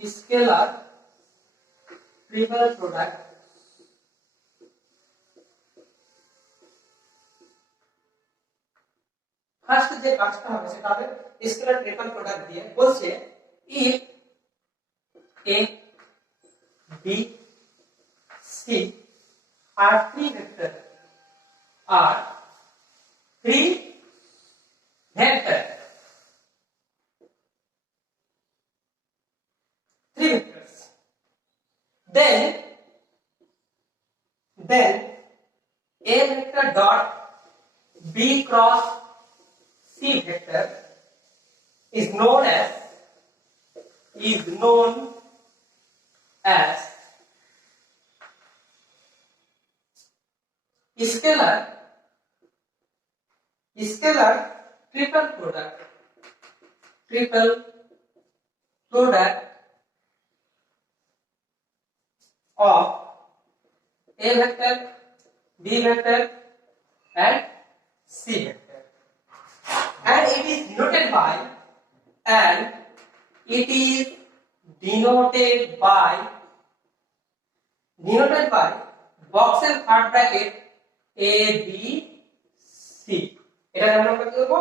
Scalar triple product first যে কাজটা হবে সেটা হবে স্কেলার ট্রিপল প্রোডাক্ট দিয়ে বলছে if a b c are three vector are three vector three vectors then a vector dot b cross c vector is known as scalar triple product of a vector, b vector and c vector, and it is denoted by boxes third bracket a b c এটা আমরা কি করব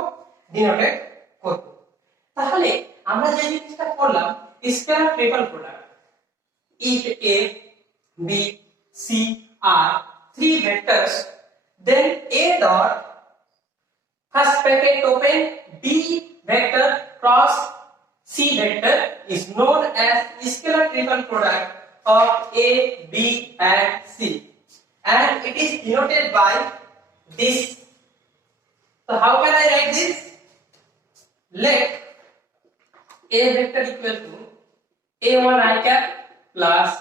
denoted করব তাহলে আমরা যে জিনিসটা করলাম scalar triple product if a b c are three vectors then a dot first bracket open b vector cross c vector is known as scalar triple product of a b and c and it is denoted by this. So how can I write this? Let a vector equal to a1 I cap plus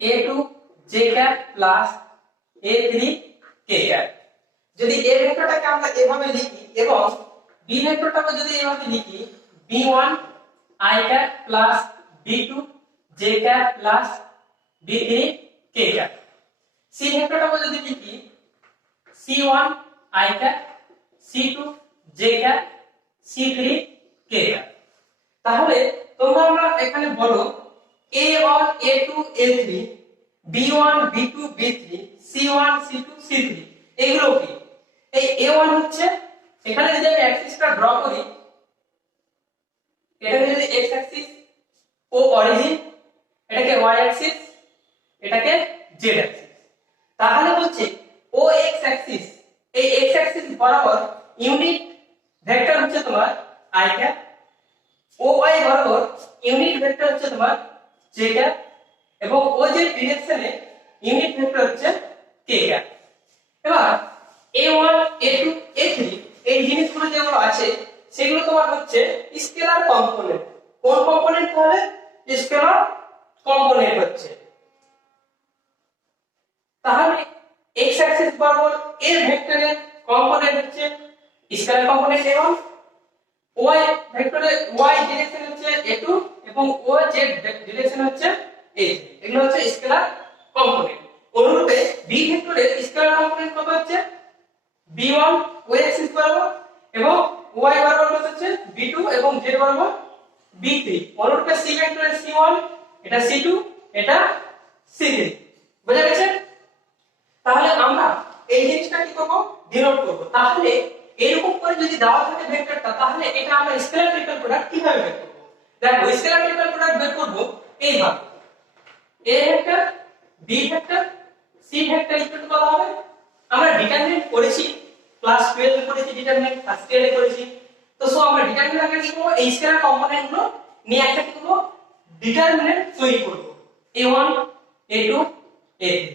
a2 j cap plus a3 k cap. যদি a ভেক্টরটাকে আমরা এভাবে লিখি এবং b ভেক্টরটাকে যদি এভাবে লিখি b1 I cap plus b2 j cap plus b3 k cap. c ভেক্টরটাকে যদি লিখি c1 I cap c2 j cap c3 k cap. তাহলে তোমরা আমরা এখানে বলো a1 a2 a3 b1 b2 b3 c1 c2 c3 এগুলো কি এই a1 হচ্ছে এখানে যদি আমি অ্যাক্সিসটা ড্র করি এটা যদি x অ্যাক্সিস ও অরিজিন এটাকে y অ্যাক্সিস এটাকে z অ্যাক্সিস তাহলে হচ্ছে ও x অ্যাক্সিস এই x অ্যাক্সিস বরাবর ইউনিট ভেক্টর হচ্ছে তোমার i ক্যাপ ও y বরাবর ইউনিট ভেক্টর হচ্ছে তোমার j ক্যাপ এবং ও যে ডিরেকশনে ইউনিট ভেক্টর হচ্ছে k ক্যাপ এবার a1 a2 a3 এই জিনিসগুলো যেগুলো আছে সেগুলো তোমার হচ্ছে স্কেলার কম্পোনেন্ট কোন কম্পোনেন্ট তাহলে স্কেলার কম্পোনেন্ট হচ্ছে তাহলে x অ্যাক্সিস বরাবর a ভেক্টরের কম্পোনেন্ট হচ্ছে scalar component a1 y ভেক্টরে y direction হচ্ছে a2 এবং ও z ডিরেকশন হচ্ছে a3 এগুলো হচ্ছে স্কেলার কম্পোনেন্ট অনুরূপে b ভেক্টরের স্কেলার কম্পোনেন্ট কত হচ্ছে b1 y অ্যাক্সিস বরাবর এবং y বরাবর কত হচ্ছে b2 এবং z বরাবর b3 অনুরূপে c ভেক্টরের c1 এটা c2 এটা c3 বুঝা গেছে তাহলে আমরা এই জিনিসটা কি করব ডিনোট করব তাহলে এরকম করে যদি দেওয়া থাকে ভেক্টরটা তাহলে এটা আমরা স্কেলার ট্রিপল প্রোডাক্ট কিভাবে বের করব দেখো স্কেলার ট্রিপল প্রোডাক্ট বের করব এইভাবে a vector b vector c vector equal two কত হবে আমরা ডিটারমিনেন্ট করেছি ক্লাস 12 এ করেছি ডিটারমিনেন্ট ফার্স্ট ইয়ারে করেছি তো সো আমরা ডিটারমিনেন্ট আগে কি করব এই স্কেলার কম্পোনেন্ট গুলো নিয়ে একটা কি করব ডিটারমিনেন্ট তৈরি করব a1 a2 a3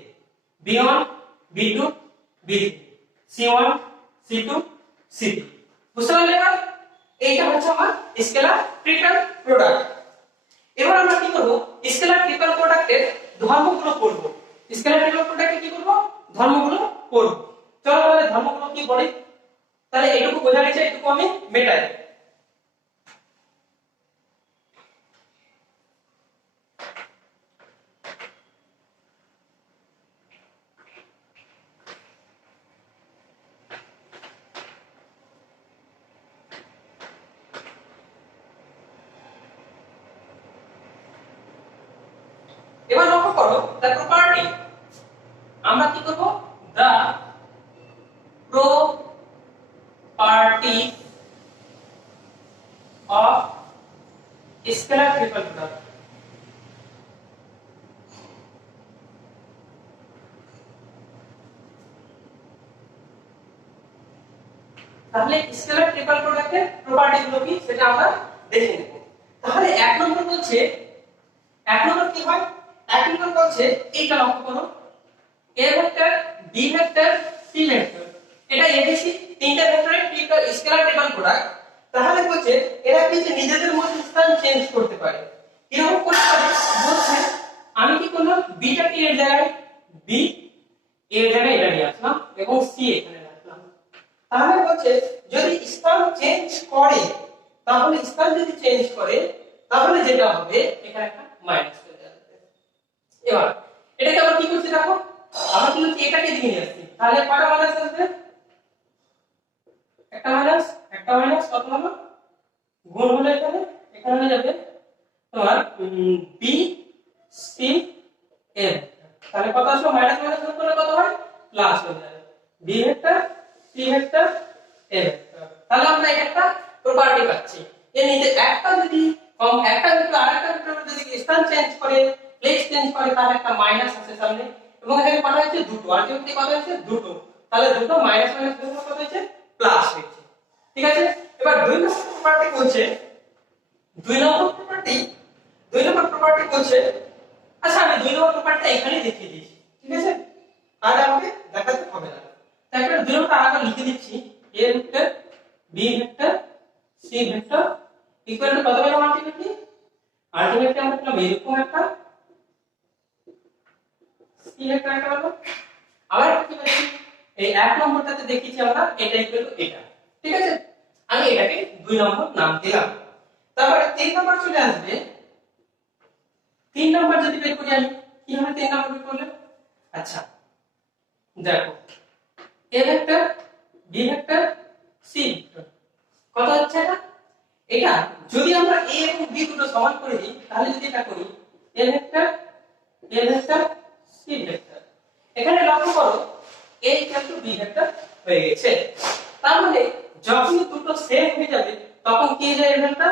b1 b2 b3 c1 c2 c3 বুঝতে পারলে না এইটা হচ্ছে আমার স্কেলার ট্রিপল প্রোডাক্ট এবার আমরা কি করব স্কেলার ট্রিপল প্রোডাক্টের ধর্মগুলো পড়ব স্কেলার ট্রিপল প্রোডাক্টে কি করব ধর্মগুলো পড়ব চলো তাহলে ধর্মগুলো কি বলি তাহলে এইটুকু বোঝা গেছে এইটুকু আমি মেটাই করো দ্য প্রপার্টি, আমরা কি করব the property of scalar triple product. তাহলে স্কেলার ট্রিপল প্রোডাক্টের প্রপার্টি গুলো কি সেটা আমরা দেখে নেব। তাহলে এক নম্বর বলছে, এক নম্বর কি হয়, এক নম্বর বলছে এইটা লক্ষ্য করো, a vector b vector c vector, এটা এবিসি তিনটা ভেক্টরের স্কেলার ট্রিপল প্রোডাক্ট। তাহলে বলছে এরা কি যে নিজেদের মধ্যে স্থান চেঞ্জ করতে পারে, এরকম করতে পারে। বলছে আমি কি করলাম, বিটা কে এর জায়গায় বি, এর জায়গায় এটা নিয়ে আসলাম এবং সি এখানে রাখলাম। তাহলে বলছে যদি স্থান চেঞ্জ করে, তাহলে স্থান যদি চেঞ্জ করে তাহলে যেটা হবে এখানে একটা মাইনাস চলে আসবে। এবার এটাকে আমরা কি করছি দেখো, আমরা কি করছি এটাকে দিকে নিয়ে আসছি, তাহলে কয়টা মাইনাস আসবে, একটা মাইনাস একটা মাইনাস, কত হলো গুণ হলো এখানে, এখানে হয়ে যাবে তোমার বি সি এর, তাহলে কত আসলো মাইনাস মাইনাস গুণ করলে কত হয় প্লাস হয়ে যাবে B vector C vector A vector. তাহলে আমরা একটা প্রপার্টি পাচ্ছি, এর নিচে একটা যদি একটা ভেক্টর আরেকটা ভেক্টরের যদি স্থান চেঞ্জ করে, প্লেস চেঞ্জ করে, তাহলে একটা মাইনাস আছে সামনে, এবং এখানে কত হয়েছে দুটো, আর যদি কত হয়েছে দুটো, তাহলে দুটো মাইনাস মাইনাস গুণ কত হয়েছে প্লাস হয়েছে। ঠিক আছে, এবার দুই নম্বর প্রপার্টি বলছে, দুই নম্বর প্রপার্টি বলছে, আচ্ছা আমি দুই নম্বর প্রপার্টিটা এখানে দেখিয়ে দিয়েছি, ঠিক আছে, আর আমাকে দেখাতে হবে না। তাই আমরা দুই নম্বরটা আগে লিখে দিচ্ছি, a vector b vector c vector equal two কত পেলাম আলটিমেটলি, আলটিমেটলি আমরা পেলাম এরকম একটা c ভেক্টর একটা পেলাম। আবার কি পাচ্ছি, এই এক নম্বরটাতে দেখিয়েছি আমরা এটা ইকুয়াল টু এটা, ঠিক আছে, আমি এটাকে দুই নম্বর নাম দিলাম। তারপরে তিন নম্বর চলে আসবে, তিন নম্বর যদি বের করি আমি, কি হবে তিন নম্বর বের করলে, আচ্ছা দেখো a vector b vector c vector কত হচ্ছে এটা, এটা যদি আমরা a এবং b দুটো সমান করে দিই, তাহলে যদি এটা করি a ভেক্টর c ভেক্টর, এখানে লক্ষ্য করো a b ভেক্টর হয়ে গেছে। তার মানে যখন দুটো সেম হয়ে যাবে তখন কি হয়ে যায়, ভেক্টর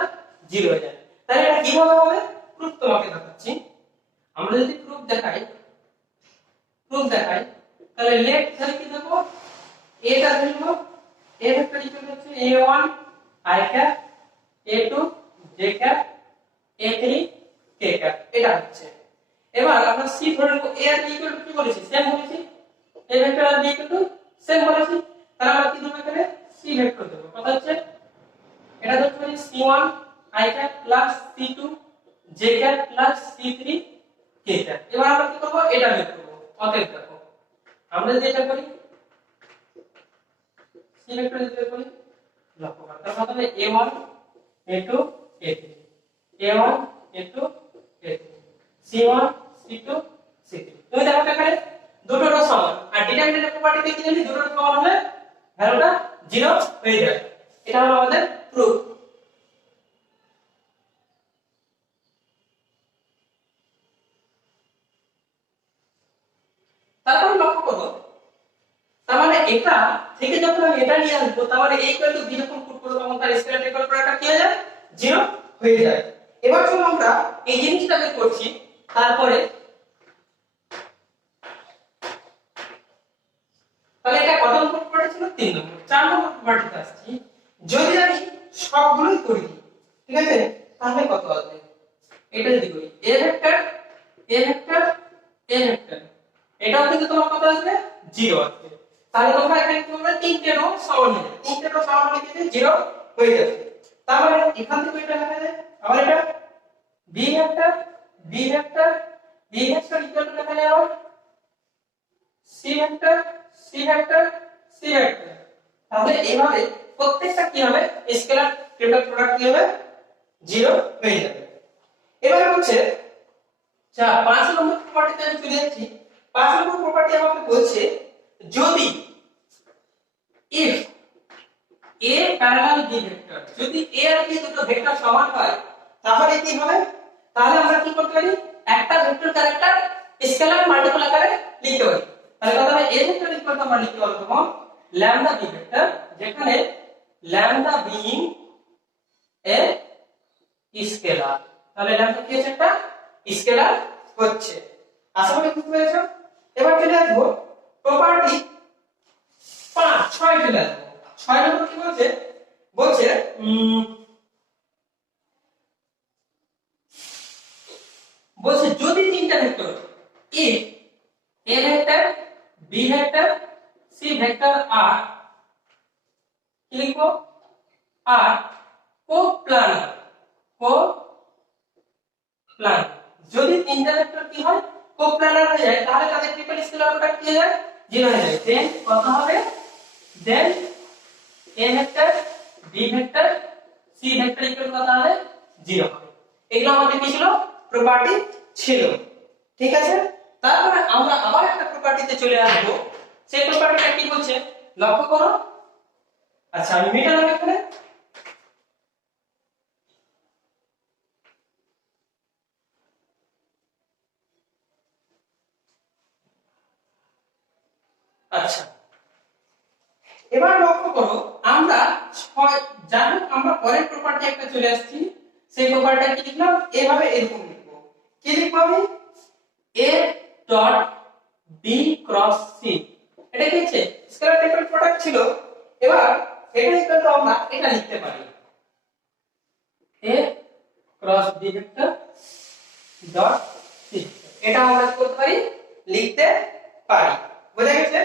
0 হয়ে যায়। তাহলে এটা কিভাবে হবে, প্রুফ তোমাকে দেখাচ্ছি। আমরা যদি প্রুফ দেখাই তাহলে লেফট সাইড কি দেবো, এটা ধরবো a ভেক্টর ইকুয়াল হচ্ছে a1 i cap a2 j cap a3 k cap, এটা হচ্ছে। এবার আমরা c ধরে নেব, a আর b ইকুয়াল টু কি বলেছি, সেম বলেছি, a ভেক্টর আর b ইকুয়াল টু সেম বলেছি, তাহলে আমরা কি দেব এখানে c ভেক্টর দেব, কত হচ্ছে এটা ধরতে পারি c1 i cap plus c2 j cap plus c3 k cap. এবার আমরা কি করব, এটা বের করব। অতএব দেখো আমরা যদি এটা করি c ভেক্টর যদি বের করি, লক্ষ্য করো তার প্রথমে a1 a2 a3 a1 a2 a3 c1 c2 c3, তুমি দেখো এখানে দুটোর সমান, আর ডিটারমিনেন্ট প্রপার্টিতে কি জানি দুটোর সমান হলে ভ্যালুটা 0 হয়ে যায়। এটা হলো আমাদের প্রুফ। তারপর লক্ষ্য করো, তার মানে এটা থেকে যখন আমি এটা নিয়ে আসবো, তার মানে এই ইকুয়াল টু b যখন পুট করব তখন তার স্কেলার ট্রিপল প্রোডাক্টটা কি হয়ে যায় 0 হয়ে যায়। এবার যখন আমরা এই জিনিসটা বের করছি, তারপরে তাহলে এটা কত নম্বর প্রপার্টি ছিল, 3 নম্বর। 4 নম্বর প্রপার্টিতে আসছি, যদি আমি সবগুলোই করি, ঠিক আছে, তাহলে কত আসবে, এটা যদি করি a ভেক্টর এটাও কিন্তু তোমার কত আসবে 0 আসবে। তাহলে তোমরা এখানে কি হবে, তিনটে রো সমান হয়ে যাবে, তিনটে রো সমান হলে কি 0 হয়ে যাবে। তার মানে এখান থেকে এটা লেখা যায়, আবার এটা b ভেক্টর ইকুয়াল টু লেখা যায় আবার c ভেক্টর তাহলে এইভাবে প্রত্যেকটা কি হবে, স্কেলার ট্রিপল প্রোডাক্ট কি হবে 0 হয়ে যাবে। এবার হচ্ছে যা 5 নম্বর প্রপার্টিতে আমি চলে যাচ্ছি। 5 নম্বর প্রপার্টি আমাকে বলছে যদি if a parallel b vector, যদি a আর b দুটো ভেক্টর সমান হয় তাহলে কি হবে, তাহলে আমরা কি করতে পারি, একটা ভেক্টর ক্যারেক্টার স্কেলার মাল্টিপল আকারে লিখতে পারি। তাহলে কথা হবে a ভেক্টর ইকুয়াল টু আমরা লিখতে পারবো তখন ল্যামডা b ভেক্টর, যেখানে ল্যামডা বিইং এ স্কেলার। তাহলে ল্যামডা কি হচ্ছে, একটা স্কেলার হচ্ছে। আশা করি বুঝতে পেরেছো। এবার চলে আসবো প্রপার্টি 5 6 চলে আসবো। 6 নম্বর কি বলছে, বলছে বলছে যদি তিনটা vector if a vector b vector c vector আর কি লিখবো, আর কোপ্লানার, কোপ্লানার, যদি তিনটা ভেক্টর কি হয় কোপ্লানার হয়ে যায়, তাহলে তাদের ট্রিপল স্কেলার প্রোডাক্ট কি হয়ে যায়, 0 হয়ে যায়। দেন কত হবে, দেন a vector b vector c vector equal কত হবে, 0 হবে। এগুলো আমাদের কি ছিল, প্রপার্টি ছিল। ঠিক আছে, তারপরে আমরা আবার একটা প্রপার্টিতে চলে আসবো। সেই প্রপার্টিটা কি বলছে লক্ষ্য করো। আচ্ছা আমি মিটালাম এখানে। আচ্ছা এবার লক্ষ্য করো, আমরা যাই হোক আমরা পরের প্রপার্টি একটা চলে আসছি। সেই প্রপার্টিটা কি লিখলাম, এভাবে এরকম লিখবো। কি লিখবো আমি, a dot b cross c। এটা কি হচ্ছে, স্কেলার ট্রিপল প্রোডাক্ট ছিল। এবার এটা ইকুয়াল টু আমরা এটা লিখতে পারি a cross b vector dot c। এটা আমরা কি করতে পারি, লিখতে পারি। বুঝা গেছে।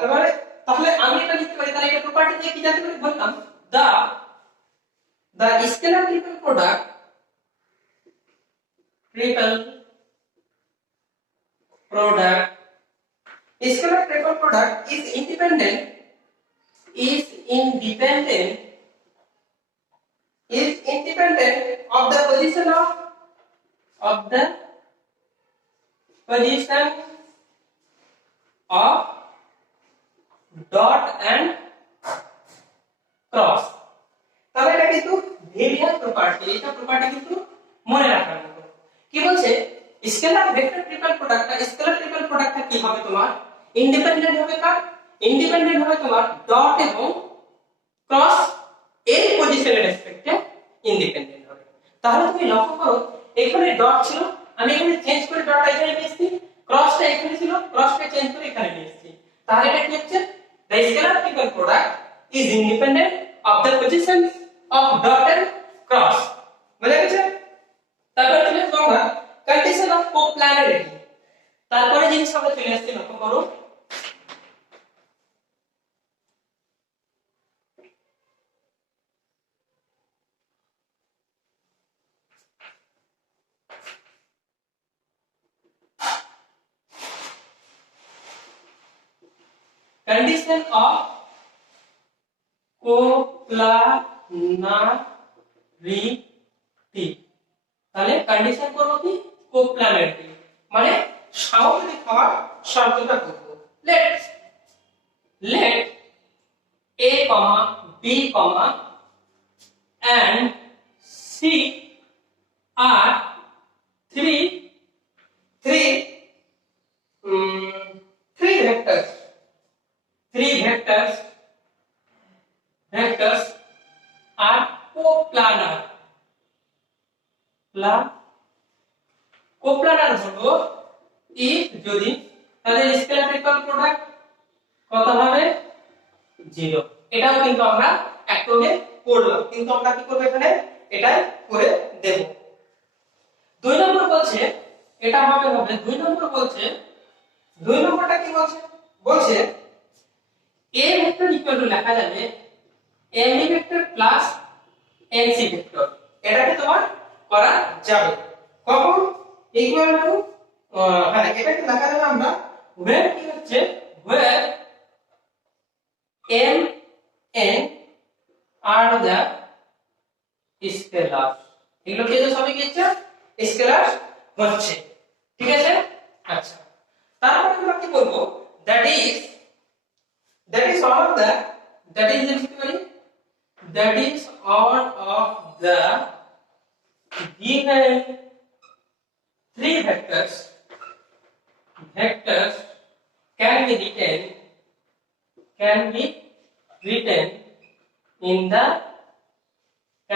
তাহলে তাহলে আমি এটা লিখতে পারি। তাহলে এটা প্রপার্টি দিয়ে কি জানতে পারি, বললাম the scalar triple product scalar triple product is independent of the position of dot and cross। তাহলে এটা কিন্তু ভেরিয়াল প্রপার্টি, এটা প্রপার্টি কিন্তু মনে রাখার মতো। কি বলছে, স্কেলার ভেক্টর ট্রিপল প্রোডাক্টটা, স্কেলার ট্রিপল প্রোডাক্টটা কি হবে তোমার, ইন্ডিপেন্ডেন্ট হবে। কার ইন্ডিপেন্ডেন্ট হবে, তোমার ডট এবং ক্রস এর পজিশনের রেসপেক্টে ইন্ডিপেন্ডেন্ট হবে। তাহলে তুমি লক্ষ্য করো, এখানে ডট ছিল, আমি এখানে চেঞ্জ করে ডটটা এখানে নিয়ে এসেছি, ক্রসটা এখানে ছিল, ক্রসটা চেঞ্জ করে এখানে নিয়ে এসেছি। তাহলে এটা কি হচ্ছে, the scalar triple product is independent of the positions of dot and cross। বুঝা গেছে। তারপরে চলে আসবো আমরা কন্ডিশন অফ কোপ্লানারিটি। তারপরে জিনিস আমরা চলে আসছি, লক্ষ্য করো condition of coplanarity। তাহলে কন্ডিশন করব কি, কোপ্লানারিটি, মানে স্বাভাবিক হওয়ার শর্তটা করব। let a b and c are three vectors are coplanar। কোপ্লানার হলো if যদি, তাহলে স্কেলার ট্রিপল প্রোডাক্ট কত হবে, 0। এটাও কিন্তু আমরা একটুকে করলাম, কিন্তু আমরা কি করব, এখানে এটাই করে দেব। 2 নম্বর বলছে এটা হবে 2 নম্বর বলছে, 2 নম্বরটা কি বলছে, বলছে a ভেক্টর ইকুয়াল টু লেখা যাবে m vector plus nc vector. এটাকে তোমার করা যাবে কখন, ইকুয়াল টু হ্যাঁ এটাকে লেখা যাবে আমরা when কি হচ্ছে, where m n are the scalar. এগুলো কি সবই কি হচ্ছে, স্কেলার হচ্ছে। ঠিক আছে। আচ্ছা তারপরে আমরা কি বলবো, that is all of the given three vectors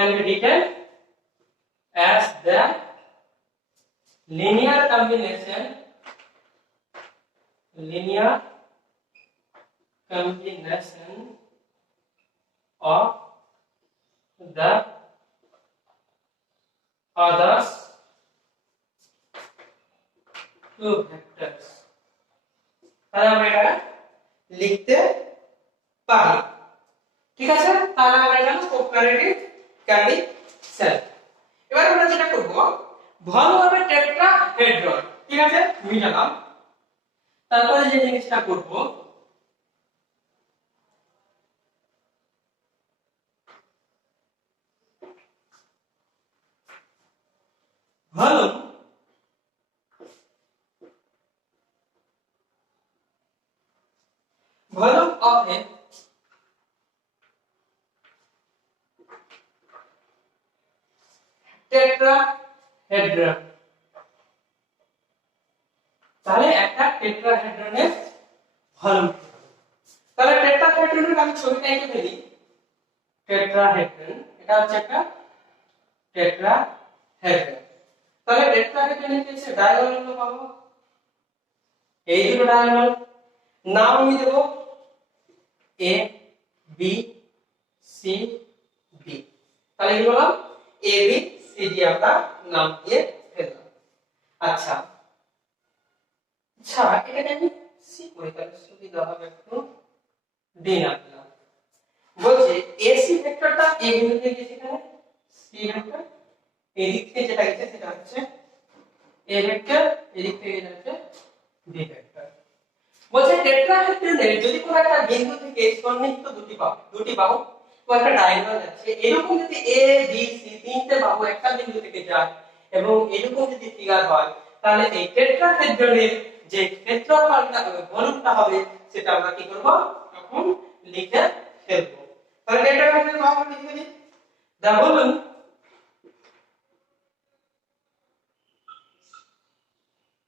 can be written as the linear combination of the others two vectors. তাহলে আমরা এটা লিখতে পারি। ঠিক আছে, তাহলে আমরা এটা কোঅপারেটিভ কন্ডিশন। এবার আমরা যেটা করব, ভালোভাবে টেট্রাহেড্রন, ঠিক আছে, মিলালাম। তারপরে যে জিনিসটা করব, volume of a tetrahedron, তাহলে একটা টেট্রাহেড্রনের ভলিউম। তাহলে টেট্রাহেড্রনের আমি ছবিটা এঁকে ফেলি। টেট্রাহেড্রন, এটা হচ্ছে একটা টেট্রাহেড্রন। তাহলে টেট্রাহেড্রনের কিছু ডায়াগোনাল পাবো, এই দুটো ডায়াগোনাল নাম আমি দেব এ বি সি ডি। তাহলে কি বললাম, এ বি সি ডি আমরা নাম দিয়ে ফেললাম। আচ্ছা এটাকে আমি সি করে তাহলে সুবিধা হবে, একটু ডি নাম দিলাম। বলছে এসি ভেক্টরটা এ বিন্দু থেকে গেছে, এখানে সি ভেক্টর এই দিক থেকে যেটা গেছে সেটা হচ্ছে এ ভেক্টর, এই দিক থেকে যেটা হচ্ছে বি ভেক্টর। বলছে টেট্রাহেড্রনের যদি কোনো একটা বিন্দু থেকে সন্নিহিত দুটি বাহু ও একটা ডায়াগোনাল আছে, এরকম যদি এ বি সি তিনটে বাহু একটা বিন্দু থেকে যায় এবং এরকম যদি ফিগার হয়, তাহলে এই টেট্রাহেড্রনের যে ক্ষেত্রফলটা ভলিউমটা হবে সেটা আমরা কি করব, তখন লিখে ফেলবো। তাহলে টেট্রাহেড্রনের বাহু লিখে দিই, the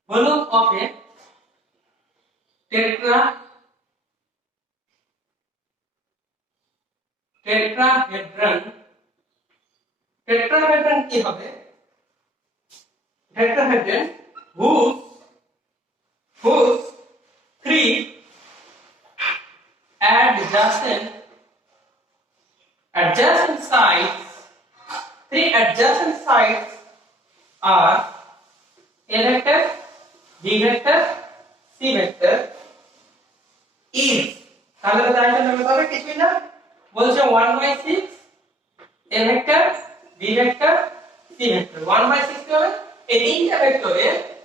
volume of a tetrahedron কি হবে, tetrahedron whose three adjacent sides are a vector, b vector, c vector is, তাহলে ডায়াগোনাল হবে তবে কিছুই না, বলছে 1/6 a vector, b vector, c vector। 1/6 কি হবে, এই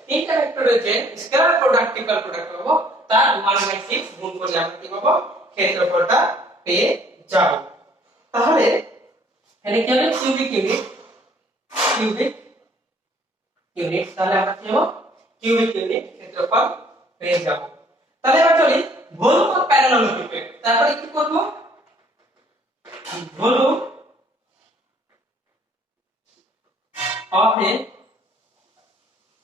তিনটা ভেক্টরের যে স্কেলার প্রোডাক্ট ইকুয়াল প্রোডাক্ট পাবো তার 1/6 গুণ করলে আমরা কি পাবো, ক্ষেত্রফলটা পেয়ে যাব। তাহলে এখানে কি হবে, কিউবিক ইউনিট, তাহলে আমরা কি পাবো, কিউবিক ইউনিট ক্ষেত্রফল পেয়ে যাব। তাহলে এবার চলি ভলিউম অফ প্যারালেলোগ্রাম। তারপরে কি করব, volume of a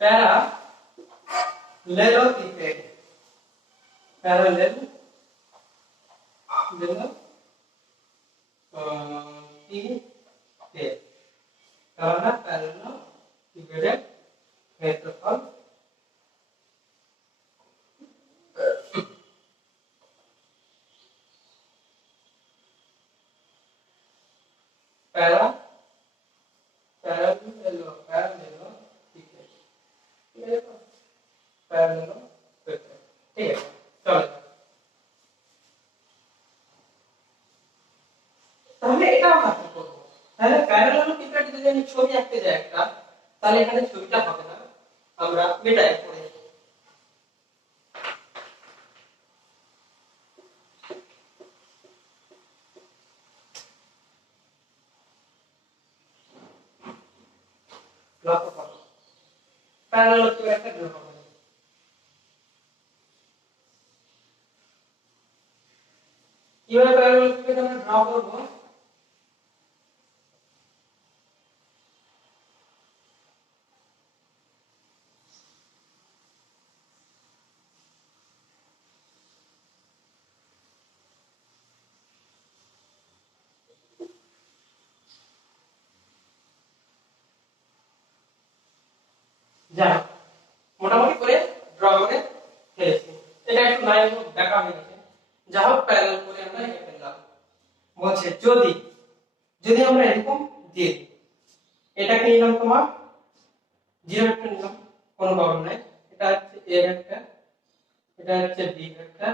parallelogram, parallelogram ক্ষেত্রফল ঠিক আছে। চলো তাহলে এটা আমরা কি করব, তাহলে প্যারালেলোগ্রাম যদি আমি ছবি আঁকতে যাই একটা, তাহলে এখানে ছবিটা হবে না, আমরা মেটাই করে লক্ষ্য করব, প্যারালেলোগ্রাম একটা ড্র করব। কিভাবে প্যারালেলোগ্রাম আমরা ড্র করব, যা মোটামুটি করে ড্র করে ফেলেছি। এটা একটু লাইন দেখা হয়ে গেছে, যা হোক প্যারালাল করে আমরা এটা ফেললাম। বলছে যদি যদি আমরা এরকম দিয়ে দিই, এটাকে নিলাম তোমার 0 ভেক্টর নিলাম, কোনো প্রবলেম নাই। এটা হচ্ছে a ভেক্টর, এটা হচ্ছে b ভেক্টর,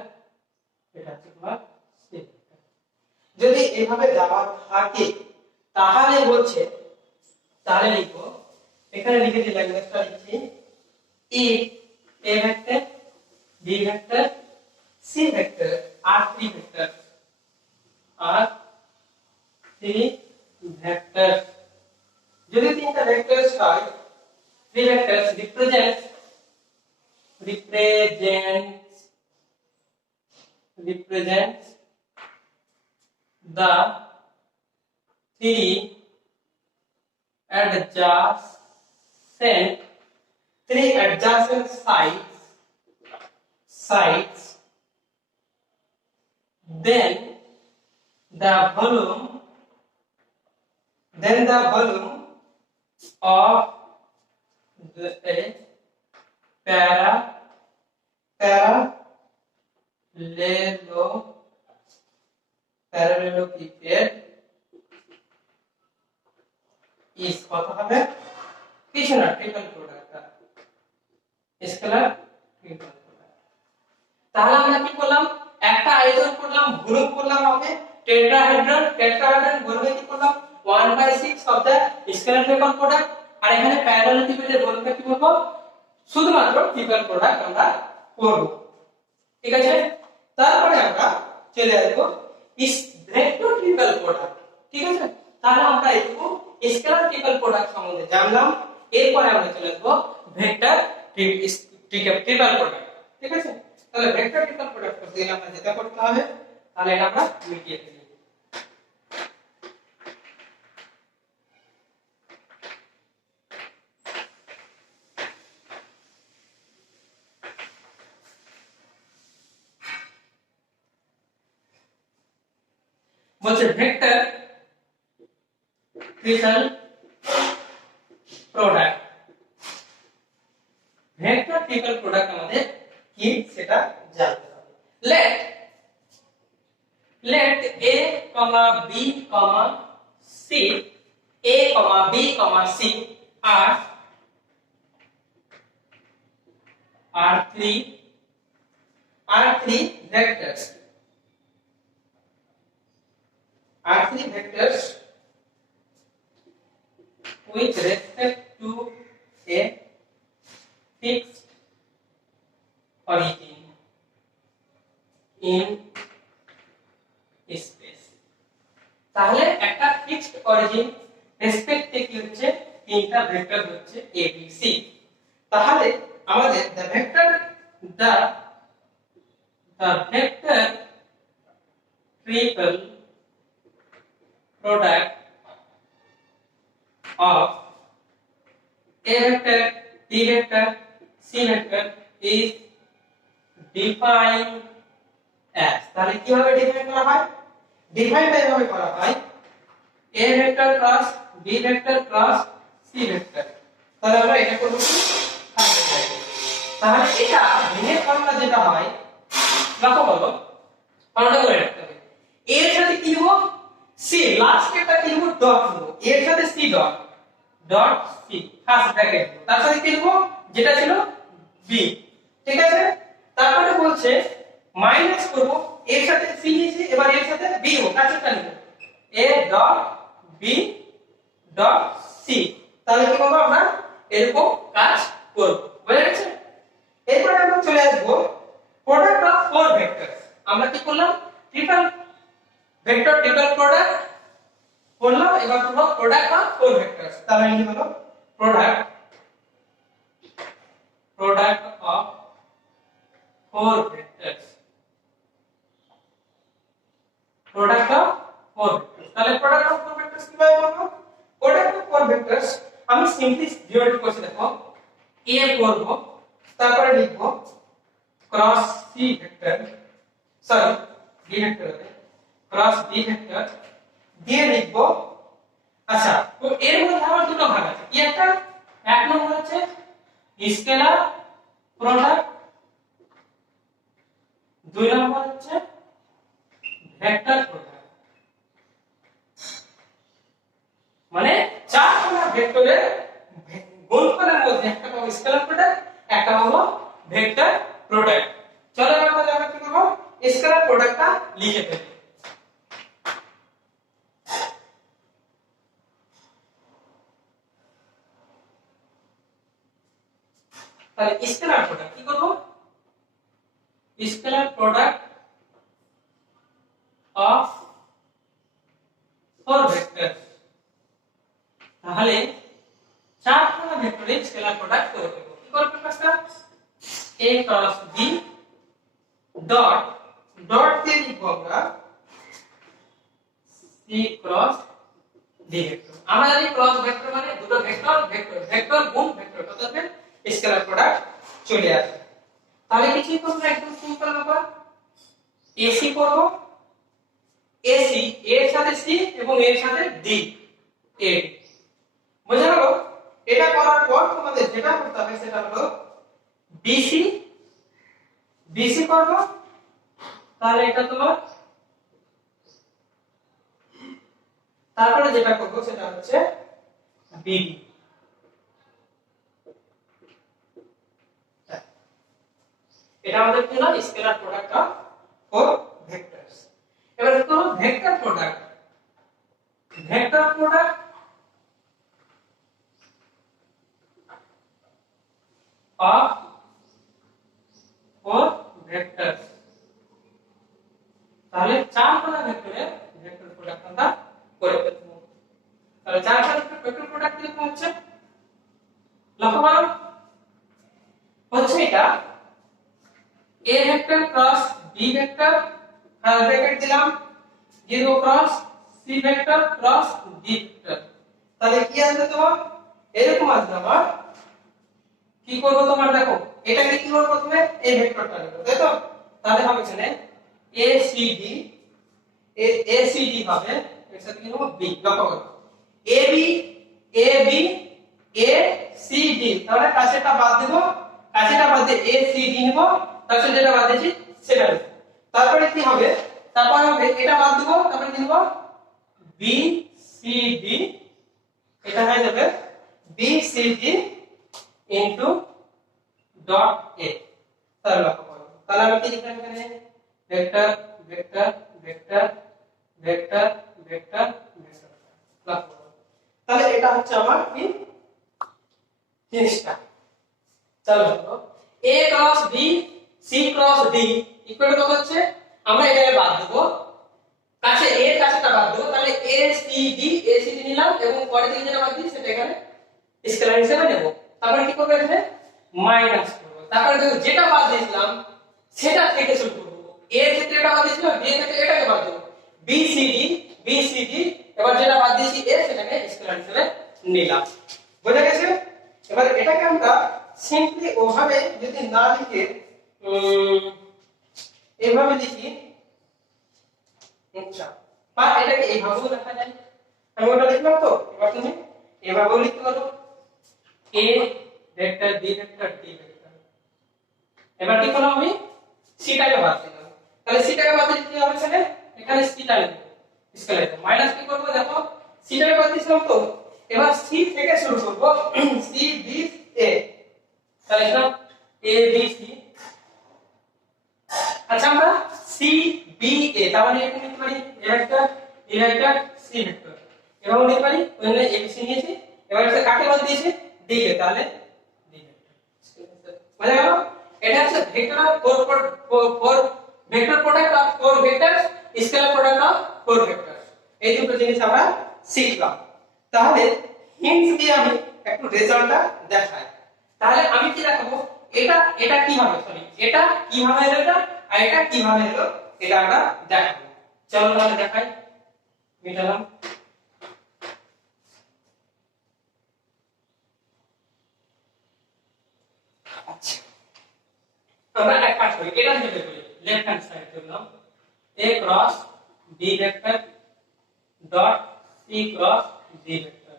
এটা হচ্ছে তোমার c ভেক্টর। যদি এভাবে দেওয়া থাকে তাহলে বলছে, তাহলে লিখো, এখানে লিখে দিই, ল্যাঙ্গুয়েজটা লিখছি e a vector, b vector, c vector আর 3 ভেক্টর, আর 3 ভেক্টর। যদি তিনটা ভেক্টরস হয়, 3 vectors represents the 3 adjacent sides, then the volume of the parallelogram is কত হবে? কিছু না, triple product, scalar triple product. তাহলে আমরা কি করলাম, একটা আয়তন করলাম, গুণক করলাম হবে টেট্রাহেড্রন বলবে কি করলাম 1/6 of the scalar triple product. আর এখানে প্যারালেলোগ্রামের বলবে কি করব, শুধুমাত্র ট্রিপল প্রোডাক্ট আমরা করব। ঠিক আছে, তারপরে আমরা চলে আসব ভেক্টর ট্রিপল প্রোডাক্ট। ঠিক আছে, তাহলে আমরা একটু স্কেলার ট্রিপল প্রোডাক্ট সম্বন্ধে জানলাম, এরপরে আমরা চলে আসব ভেক্টর ট্রিপল প্রোডাক্ট। ঠিক আছে, তাহলে ভেক্টর ট্রিপল প্রোডাক্ট করতে গেলে আমরা যেটা করতে হবে, তাহলে এটা আমরা মিটিয়ে ফেলি। বলছে vector triple product. Vector triple product আমাদের কি সেটা জানতে হবে। let a b c are three vectors with respect to a fixed origin in space। তাহলে একটা ফিক্সড অরিজিন রেসপেক্টে কি হচ্ছে, তিনটা ভেক্টর হচ্ছে a b c। তাহলে আমাদের the vector triple product of a vector, b vector, c vector is defined as, তাহলে কিভাবে ডিফাইন করা হয়, ডিফাইনটা এভাবে করা হয় a vector plus b vector plus c vector। তাহলে আমরা এটা করব কি, তাহলে এটা ভেঙে ফর্মুলা যেটা হয়, লক্ষ্য করো ফর্মুলা করে রাখতে হবে। এর সাথে কি দেব, c, লাস্ট একটা কি দেব, ডট দেব, এর সাথে c dot c first bracket, তার সাথে কি দেব, যেটা ছিল b। ঠিক আছে, তারপরে বলছে মাইনাস করব, এর সাথে c নিয়েছি, এবার এর সাথে b ও কাছেরটা নিব, a dot b dot c। তাহলে কি করব, আমরা এরকম কাজ করব। বুঝা গেছে? এরপর আমরা চলে আসব প্রোডাক্ট অফ ফোর ভেক্টরস। আমরা কি করলাম, ভেক্টর ট্রিপল প্রোডাক্ট করলাম, এবার করব প্রোডাক্ট অফ ফোর ভেক্টরস। তাহলে কি হলো, product of four vectors, product of four vectors. তাহলে প্রোডাক্ট অফ ফোর ভেক্টরস কিভাবে করব, প্রোডাক্ট অফ ফোর ভেক্টরস আমি সিম্পলি জিওমেট্রি করছি, দেখো a করব, তারপরে লিখব cross c vector, sorry b vector হবে, ক্রস b ভেক্টর দিয়ে লিখব। আচ্ছা, তো এর মধ্যে আমার দুটো ভাগ আছে, কি একটা, এক নম্বর হচ্ছে স্কেলার প্রোডাক্ট, 2 নম্বর হচ্ছে ভেক্টর প্রোডাক্ট। মানে চারখানা ভেক্টরের গুণফলের মধ্যে একটা পাবো স্কেলার প্রোডাক্ট, একটা পাবো ভেক্টর প্রোডাক্ট। চলো এবার আমরা কি করব, স্কেলার প্রোডাক্টটা লিখে ফেলি। তাহলে স্কেলার প্রোডাক্ট কি করব, স্কেলার প্রোডাক্ট অফ 4 ভেক্টরস। তাহলে চারখানা ভেক্টরের স্কেলার প্রোডাক্ট করে দেব। কি করব কাজটা, a cross b dot dot দিয়ে লিখব আমরা c ক্রস d ভেক্টর। আমরা জানি ক্রস ভেক্টর মানে দুটো ভেক্টর ভেক্টর ভেক্টর গুণ ভেক্টর, অর্থাৎ স্কেলার প্রোডাক্ট চলে আসে। তাহলে কিছুই করব না, একদম সিম্পল ব্যাপার। ac করব, ac এর সাথে c এবং এর সাথে d, a বোঝা গেল। এটা করার পর তোমাদের যেটা করতে হবে সেটা হলো bc, bc করব। তাহলে এটা তোমার, তারপরে যেটা করব সেটা হচ্ছে bb। এটা আমাদের কি হলো, স্কেলার প্রোডাক্ট অফ 4 ভেক্টরস। এবার করব vector product, vector product of 4 vectors। তাহলে চারখানা ভেক্টরের ভেক্টর প্রোডাক্ট আমরা করে ফেলব। তাহলে চারখানা ভেক্টর প্রোডাক্ট কি হচ্ছে, লক্ষ্য করো হচ্ছে এটা a vector cross b vector, আর ব্র্যাকেট দিলাম 0 cross c vector cross d vector. তাহলে কি আসবে তোমার, এরকম আসবে আমার। কি করব তোমার, দেখো এটাকে কি করব, প্রথমে এই ভেক্টরটা নেব, তাই তো। তাহলে হবে এখানে ACD, ACD হবে এর সাথে কি নেব B। লক্ষ্য করো AB AB ACD, তাহলে কাছেটা বাদ দেব, কাছেটা বাদ দিয়ে ACD নেব, তারপর যেটা বাদ দিয়েছি সেটা নেব। তারপরে কি হবে, তারপর হবে এটা বাদ দেব, তারপরে কি নেব BCD, এটা হয়ে যাবে BCD into dot a। তাহলে লক্ষ্য করো, তাহলে আমি কি লিখলাম এখানে vector vector vector vector vector vector. লক্ষ্য করো, তাহলে এটা হচ্ছে আমার কি জিনিসটা। চলো দেখো a cross b c cross d equal to কত হচ্ছে, আমরা এটাকে বাদ দেব, কাছে a এর কাছেটা বাদ দেব। তাহলে ACD নিলাম এবং পরে থেকে যেটা বাদ দিই সেটা এখানে স্কেলার হিসেবে নেব। তারপরে কি করব, এখানে মাইনাস করব। তারপরে দেখো যেটা বাদ দিয়েছিলাম সেটা থেকে শুরু করব। a এর ক্ষেত্রে এটা বাদ দিয়েছিলাম, b এর ক্ষেত্রে এটাকে বাদ দেব, BCD, এবার যেটা বাদ দিয়েছি a সেটাকে স্কেলার হিসেবে নিলাম। বোঝা গেছে। এবার এটাকে আমরা সিম্পলি ওভাবে যদি না লিখে এইভাবে লিখি, আচ্ছা, বা এটাকে এইভাবেও লেখা যায়। আমি ওটা লিখলাম, তো এবার তুমি এইভাবেও লিখতে পারো a vector b vector d vector. এবার কি করলাম, আমি c টাকে বাদ দিলাম। তাহলে c টাকে বাদ দিলে কি হবে, এখানে c টা লিখব স্কেলার মাইনাস কি করব, দেখো c টাকে বাদ দিয়েছিলাম, তো এবার c থেকে শুরু করব c b a। তাহলে এটা a b c। আচ্ছা আমরা c b a, তার মানে এখানে লিখতে পারি a vector b vector c vector, এভাবে লিখতে পারি। ওখানে a b c নিয়েছি, এবার এটা কাকে বাদ দিয়েছি d কে, তাহলে d ভেক্টর। বোঝা গেল। এটা হচ্ছে vector of 4 vector product of 4 vectors, scalar product of 4 vectors. এই দুটো জিনিস আমরা শিখলাম। তাহলে হিন্টস দিয়ে আমি একটু রেজাল্টটা দেখাই। তাহলে আমি কি দেখাবো, এটা কিভাবে, এটা কিভাবে এলো, এটা আর এটা কিভাবে এলো, এটা আমরা দেখাবো। চলো তাহলে দেখাই। মিটালাম। আচ্ছা, আমরা এক কাজ করি, এটা হিসেবে করি, লেফট হ্যান্ড সাইড ধরলাম a cross b vector dot c cross d vector.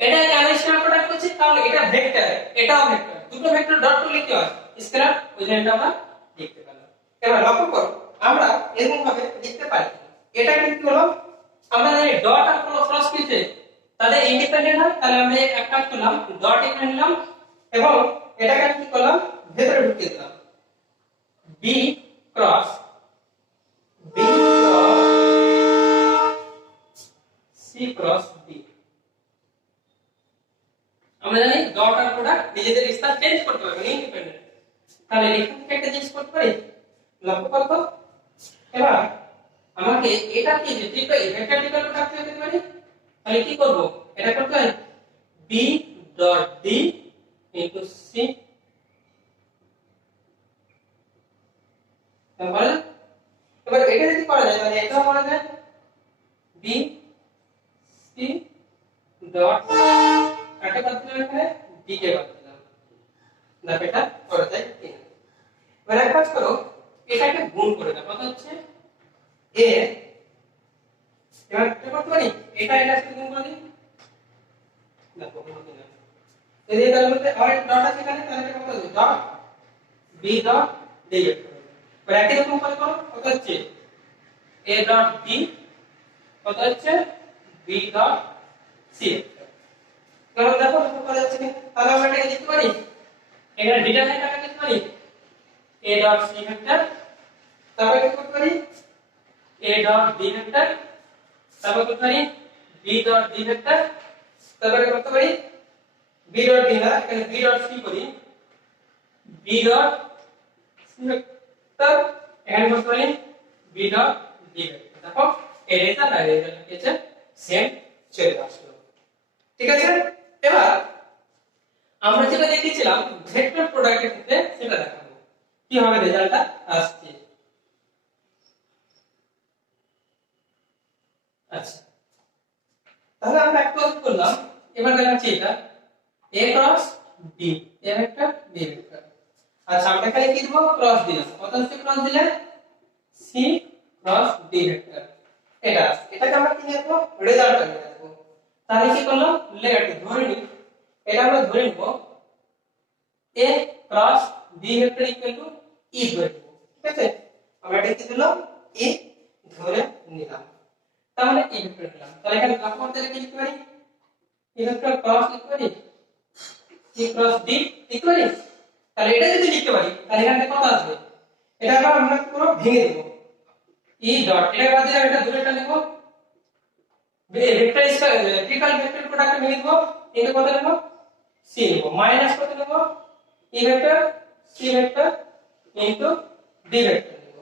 এটা কেন স্কেলার প্রোডাক্ট করছি, কারণ এটা ভেক্টর, এটাও ভেক্টর। দুটো ভেক্টর ডট করলে কি হয় স্কেলার, ওই জন্য এটা আমরা লিখতে পারলাম। এবার লক্ষ্য করো আমরা এরকম ভাবে লিখতে পারি, এটা কিন্তু হলো আমরা জানি ডট আর ক্রস কিতে তাদের ইন্ডিপেন্ডেন্ট হয়, তাহলে আমরা এক কাজ করলাম ডট এখানে নিলাম এবং এটাকে কি করলাম ভেতরে ঢুকিয়ে দিলাম B cross C cross B. আমরা জানি ডট আর প্রোডাক্ট নিজেদের স্থান চেঞ্জ করতে পারবে ইন্ডিপেন্ডেন্ট, তাহলে এখান থেকে একটা জিনিস করতে পারি লক্ষ্য করো তো। এবার আমাকে এটা কি যে ট্রিপল ভেক্টর ট্রিপল প্রোডাক্ট করতে পারি, তাহলে কি করব এটা করতে হয় B dot D into C, তাহলে এবার এটা যদি করা যায় তাহলে এটাও করা যায় বি সি ডট কাকে বাদ দিলাম এখানে ডি কে বাদ দিলাম, না এটা করা যায় কিনা। এবার এক কাজ করো এটাকে গুণ করে দাও, কত হচ্ছে এ, এবার কি করতে পারি এটা এটা সাথে গুণ করে দিই, দেখো হলো কিনা। যদি তার মধ্যে আর ডট আছে এখানে তাহলে এটা কত হবে ডট বি ডট ডি। এবার একই রকম করে করো, কত হচ্ছে এ ডট বি, কত হচ্ছে বি ডট সি। কারণ দেখো লক্ষ্য করা যাচ্ছে না, তাহলে আমরা এটাকে লিখতে পারি এখানে ডেটা টাইপটাকে লিখতে পারি a ডট c ভেক্টর, তারপরে কি করতে পারি a ডট b ভেক্টর, তারপরে করতে পারি b ডট d ভেক্টর, তারপরে করতে পারি b ডট d না এখানে b ডট c করি b ডট c ভেক্টর, এখানে করতে পারি b ডট d ভেক্টর। দেখো এই রেজাল্ট আর রেজাল্ট হচ্ছে সেম চলে আসলো, ঠিক আছে। এবার আমরা যেটা দেখেছিলাম ভেক্টর প্রোডাক্টের ক্ষেত্রে সেটা দেখাবো কিভাবে রেজাল্টটা আসছে। আচ্ছা তাহলে আমরা একটা কাজ করলাম, এবার দেখাচ্ছি এটা a cross b, a vector b vector. আচ্ছা আমরা এখানে কি দেব ক্রস দিলাম, কত হচ্ছে ক্রস দিলে c ক্রস d ভেক্টর, এটাকে আমরা কি লিখব রেজাল্টটা লিখব। তাহলে কি করলাম লেখাটি ধরে নিই, এটা আমরা ধরে নিব a cross b vector equal two e ধরে নিব, ঠিক আছে। আমরা এটা কি দিলাম e ধরে নিলাম, তাহলে e ভেক্টর দিলাম। তাহলে এখানে লক্ষ্য করতে কি লিখতে পারি e ভেক্টর ক্রস লিখতে পারি e ক্রস d লিখতে পারি। তাহলে এটা যদি লিখতে পারি তাহলে এখানে কত আসবে, এটা আবার আমরা কি করব ভেঙে দেব e ডট, এটা বাদ দিলাম এটা দূরেটা লিখব ভেক্টর ট্রিপল ভেক্টর প্রোডাক্ট ভেঙে দেব, এটা কত লিখব c লিখব মাইনাস কত লিখব e vector c vector into d vector লিখব,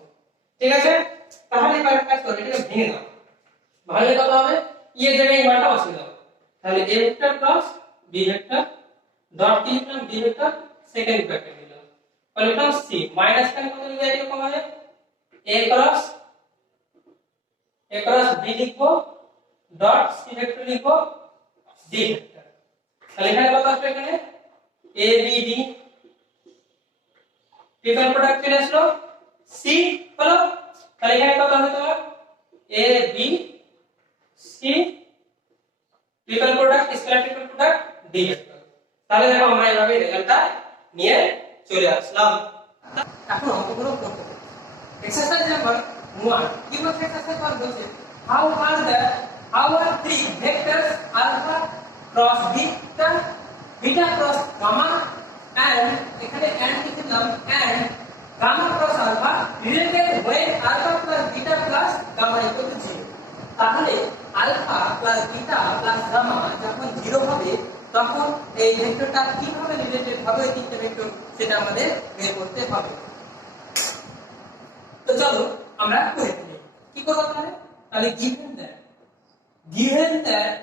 ঠিক আছে। তাহলে এবার কাজ করো এটাকে ভেঙে দাও, ভাঙলে কত হবে e এর জায়গায় এই মানটা বসিয়ে দাও, তাহলে a vector plus b vector dot কি লিখলাম d ভেক্টর সেকেন্ড ব্র্যাকেট দিলাম, তাহলে লিখলাম c মাইনাস কানে কত লিখবে এরকম হবে a ক্রস b লিখবো ডট c ভেক্টর লিখবো d ভেক্টর। তাহলে এখানে কত আসবে এখানে a b d triple product চলে আসলো c হলো, তাহলে এখানে কত হবে তোমার a b c triple product scalar triple product d vector. তাহলে দেখো আমরা এইভাবে রেজাল্টটা নিয়ে চলে আসলাম। এখন অঙ্কগুলো করতে হবে। এক্সারসাইজ নাম্বার 1 কি বলছে এক্সারসাইজ বলছে how are three vectors alpha cross beta, beta cross gamma and এখানে and কি দিলাম and gamma cross alpha related when alpha plus beta plus gamma equal to 0। তাহলে alpha plus beta plus gamma যখন 0 হবে তখন এই ভেক্টরটা কিভাবে রিলেটেড হবে এই তিনটে ভেক্টর সেটা আমাদের বের করতে হবে। তো চলো আমরা করে ফেলি, কি করব তাহলে given that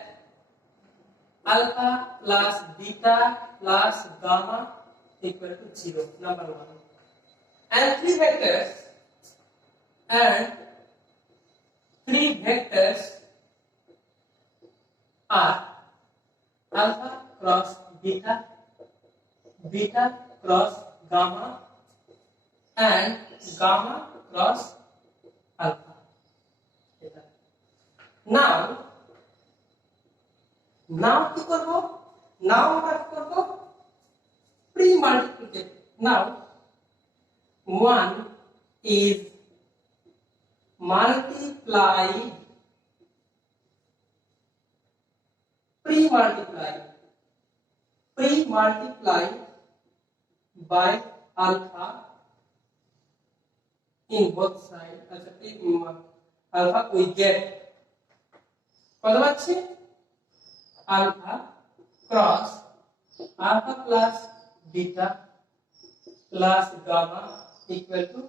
alpha plus beta plus gamma equal to 0, number 1, and three vectors are alpha cross beta, beta cross gamma and gamma cross alpha। now কি করব, now আমরা কি করব pre-multiplied. Now 1 is multiplied pre-multiplied by alpha in both sides. আচ্ছা alpha we get কত পাচ্ছি alpha cross alpha plus beta plus gamma equal to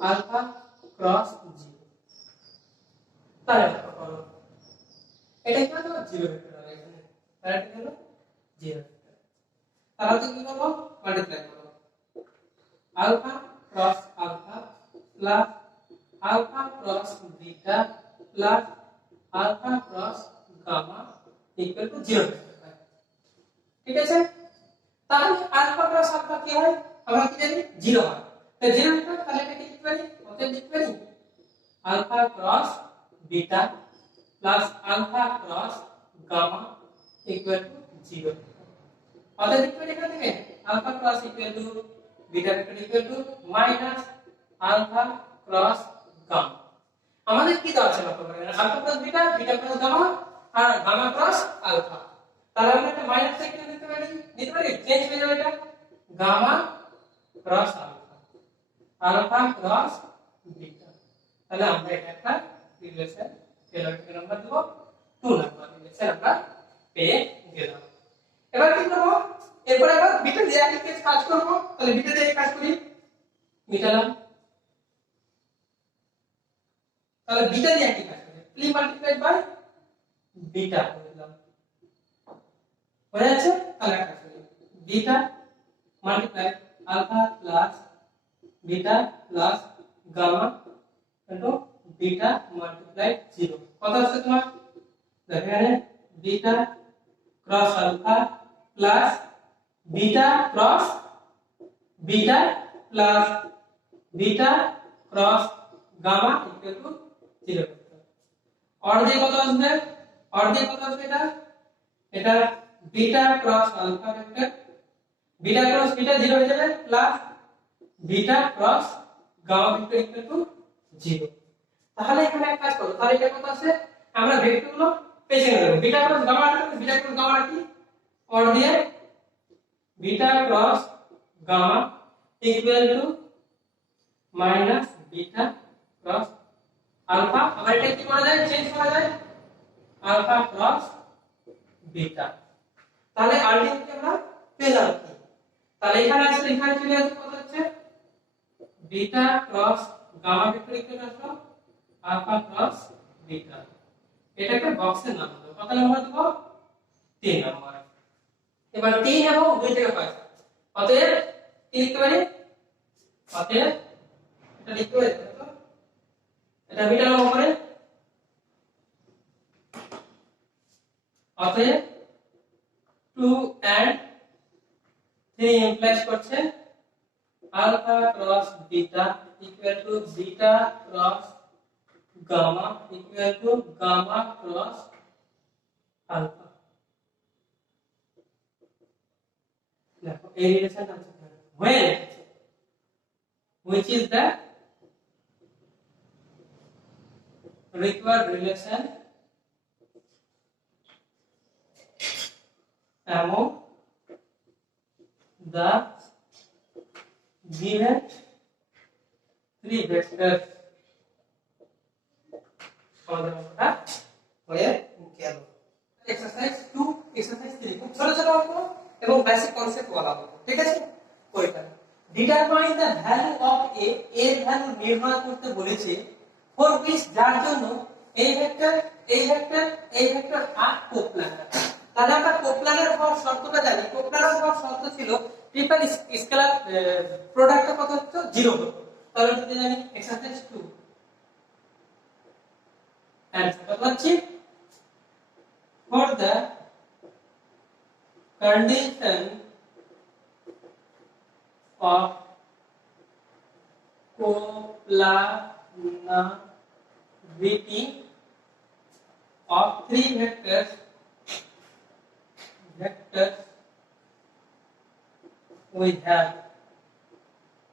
alpha cross 0. তাহলে এটা কি হলো 0 ভেক্টর হবে এখানে তাহলে এটা হলো 0 ভেক্টর তাহলে কি করব মাল্টিপ্লাই করব alpha cross alpha plus alpha cross beta plus alpha cross gamma equal to 0 vector ঠিক আছে তাহলে alpha cross alpha কি হয় আমরা কি জানি 0 হয় তো 0 ভেক্টর তাহলে এটা কি লিখতে পারি অতএব লিখতে পারি alpha cross beta plus alpha cross gamma equal to 0 অতএব লিখতে পারি এখান থেকে alpha cross equal to beta vector equal to minus alpha cross gamma আমাদের কি দেওয়া আছে লক্ষ্য করেন alpha cross beta beta cross gamma আর gamma cross alpha তাহলে আমরা একটা মাইনাস সাইন দিতে পারি চেঞ্জ হয়ে যাবে এটা gamma cross alpha alpha cross beta তাহলে আমরা এটা একটা রিলেশন পেলাম নাম্বার দেব 2 নাম্বার রিলেশন আমরা পেয়ে গেলাম এবার কি করব এরপর আবার বিটা দিয়ে একই কাজ করব তাহলে বিটা দিয়ে কাজ করি মিটালাম তাহলে বিটা দিয়ে একই কাজ করি প্রি মাল্টিপ্লাইড বাই বিটা করলাম হয়ে যাচ্ছে তাহলে কাজ করি beta multiply alpha plus beta plus gamma into beta multiply 0 কত আসছে তোমার দেখো এখানে beta cross alpha plus beta cross beta plus beta cross gamma equal to 0 অর্ধেক কত আসবে এটা এটা beta cross alpha vector beta cross beta 0 হয়ে যাবে plus beta cross gamma vector equal to 0 তাহলে এখানে এক কাজ করো তাহলে এটা কত আছে আমরা ভেক্টরগুলো পেছনে দেব বিটা ক্রস গামা কি অর্ধেক beta cross gamma equal to minus beta cross alpha আবার এটা কি করা যায় চেঞ্জ করা যায় আলফা ক্রস বিটা তাহলে আলটিমেটলি আমরা পেলাম কি তাহলে এখানে আসলে এখানে চলে আসবে কত হচ্ছে beta cross gamma vector equal আসলো আলফা ক্রস বিটা এটাকে বক্সের নাম দেব কত নাম্বার দেব 3 নাম্বার এবার 3 এবং 2 থেকে 5 অতএব কি লিখতে পারি অতএব এটা লিখতে পারি তো এটা বিটা নাম করে অতএব 2 and 3 ইমপ্লাইজ করছে alpha cross beta equal to beta cross gamma equal to gamma cross alpha দেখো এই রিলেশনটা আছে when which is the required relation among the given three vectors সমাধানটা হয়ে গেল এক্সারসাইজ 2 এক্সারসাইজ 3 খুব ছোট ছোট অঙ্ক এবং বেসিক কনসেপ্ট বলা হবে ঠিক আছে ওইটা ডিটারমাইন দ্য ভ্যালু অফ এ এর ভ্যালু নির্ণয় করতে বলেছে ফর হুইচ যার জন্য এই ভেক্টর আর কোপ্লানার তাহলে আমরা কোপ্লানার হওয়ার শর্তটা জানি কোপ্লানার হওয়ার শর্ত ছিল ট্রিপল স্কেলার প্রোডাক্টটা কত হচ্ছে 0 হতো তাহলে যদি জানি এক্সারসাইজ 2 answer কত হচ্ছে for the condition of coplanarity of three vectors we have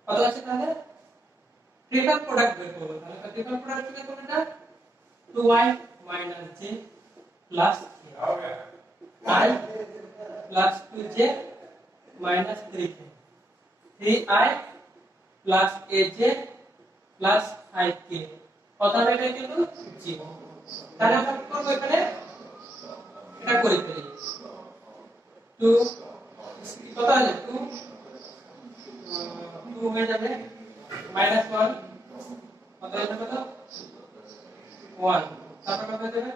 কত আছে তাহলে ট্রিপল প্রোডাক্ট বের করব তাহলে ট্রিপল প্রোডাক্ট বের করব এটা 2y - j plus I plus 2j minus 3k 3i plus aj plus ik কত হবে এটা কিন্তু 0 তাহলে আমরা কি করব এখানে এটা করে ফেলি 2 কত আছে 2 হয়ে যাবে -1 কত হয়ে যাবে কত 1 তারপর কত হয়ে যাবে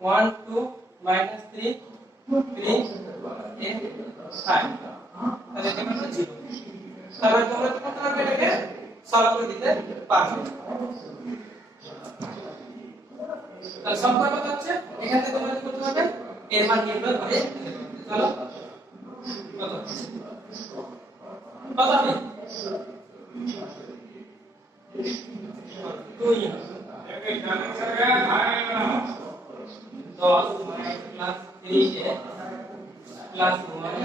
1 2 -3 3 a 5 তাহলে এটা হলো 0 তাহলে তোমরা কি করতে পারবে এটাকে সলভ করে দিতে পারবে তাহলে সংখ্যা কত হচ্ছে এখান থেকে তোমরা কি করতে পারবে এর মান নির্ণয় করে চলো কত কত হবে 2 एक जाने से गया आएगा 10 plus 3a plus 1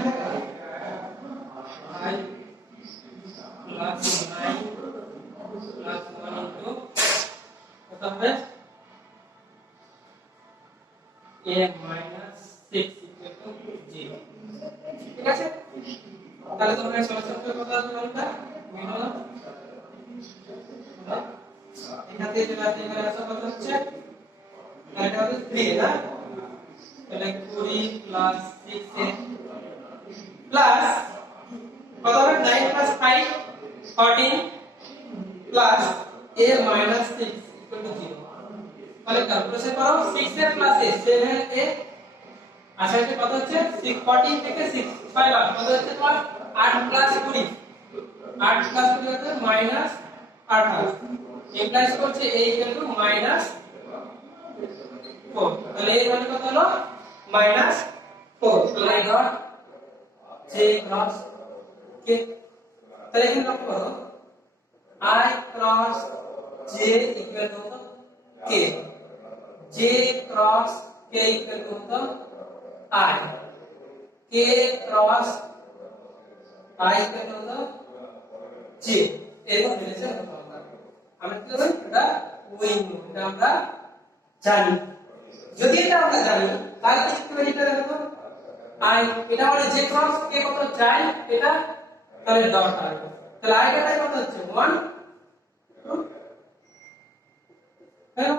I plus 9 plus 1 into कत হবে a minus 6 equal to 0 ঠিক আছে তাহলে তোমরা সলিউশন করে কত আসবে বলতে মিনো এখান থেকে চলে আসছে এখানে আসা কত হচ্ছে এটা হচ্ছে 3 না তাহলে 20 প্লাস 6a প্লাস কত হবে 9 plus 5 14 plus a minus 6 equal to 0 তাহলে ক্যালকুলেশন করো 6a প্লাস a 7a আসলে কত হচ্ছে 6 14 থেকে 6 5 আর কত হচ্ছে তোমার 8 প্লাস 20 8 প্লাস 20 হচ্ছে মাইনাস 18 ইমপ্লাইজ করছে a ইকুয়াল টু মাইনাস 4 তাহলে এর মানে কত হলো মাইনাস 4 তাহলে i dot j cross k তাহলে এখানে লক্ষ্য করো i cross j equal to k j cross k equal to i k cross i equal to j এরকম রিলেশন আমরা কি করব এটা উইং এটা আমরা জানি যদি এটা আমরা জানি তাহলে কি করতে পারি এটা দেখো i এটা মানে j ক্রস k কত যায় এটা তাহলে ডট আসবে তাহলে i এর কত হচ্ছে 1 2 হ্যাঁ